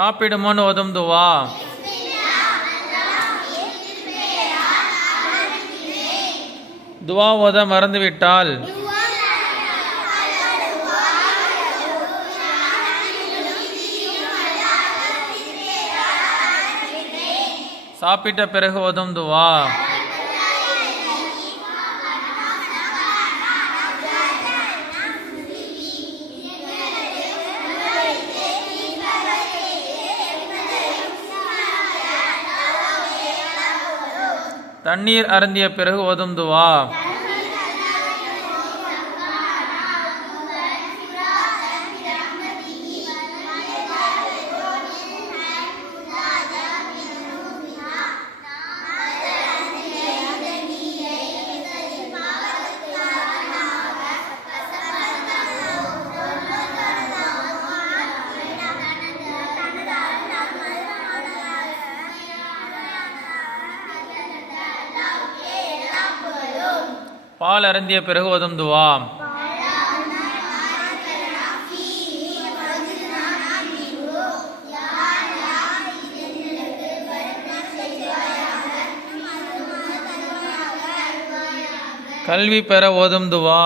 சாப்பிடும் முன் ஓதும் துவா. துவா ஓத மறந்துவிட்டால் சாப்பிட்ட பிறகு ஓதும் துவா. தண்ணீர் அருந்திய பிறகு ஓதும் துவா. பால் அருந்திய பிறகு ஓதும் துவா. கல்வி பெற ஓதும் துவா.